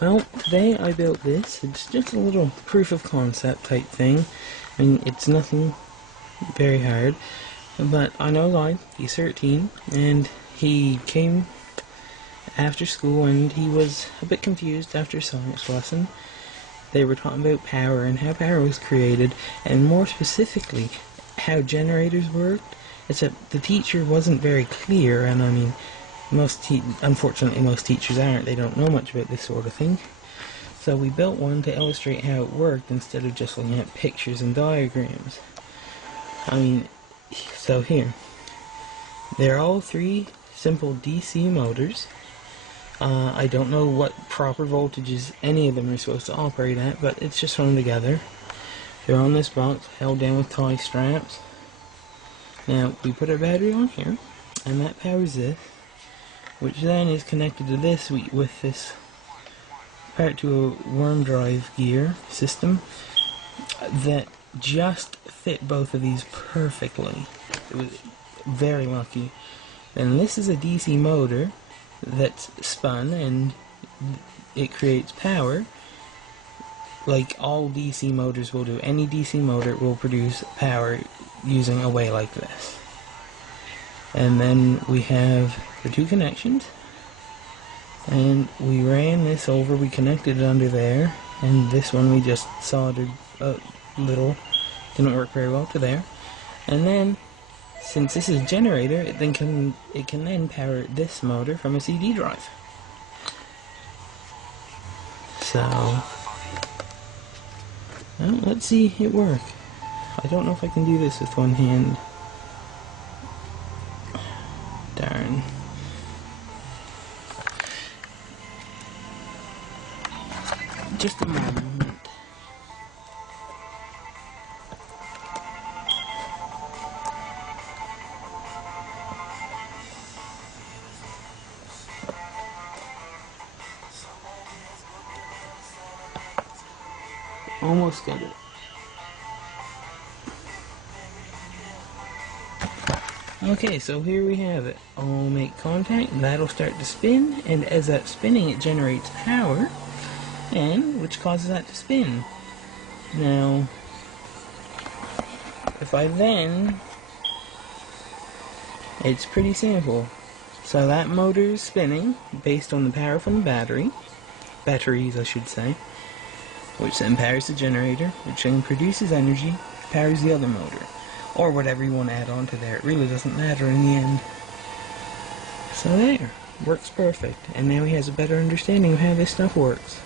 Well, today I built this. It's just a little proof of concept type thing. I mean, it's nothing very hard. But I know a guy, he's 13, and he came after school and he was a bit confused after a science lesson. They were talking about power and how power was created, and more specifically, how generators worked. Except the teacher wasn't very clear, and I mean, unfortunately most teachers aren't. They don't know much about this sort of thing. So we built one to illustrate how it worked instead of just looking at pictures and diagrams. I mean, so here. They're all three simple DC motors. I don't know what proper voltages any of them are supposed to operate at, but it's just run together. They're on this box, held down with tie straps. Now, we put our battery on here, and that powers this, which then is connected to this with this part to a worm drive gear system that just fit both of these perfectly. It was very lucky. And this is a DC motor that's spun and it creates power like all DC motors will do. Any DC motor will produce power using a way like this. And then we have the two connections, and we ran this over, we connected it under there, and this one we just soldered a little, didn't work very well to there. And then, since this is a generator, it can then power this motor from a CD drive. So, well, let's see it work. I don't know if I can do this with one hand. Darn. Just a moment. Almost got it. Okay, so here we have it. I'll make contact, that'll start to spin, and as that's spinning it generates power, and which causes that to spin. Now, if I then, it's pretty simple. So that motor is spinning based on the power from the batteries I should say, which then powers the generator, which then produces energy, powers the other motor. Or whatever you want to add on to there. It really doesn't matter in the end. So there. Works perfect. And now he has a better understanding of how this stuff works.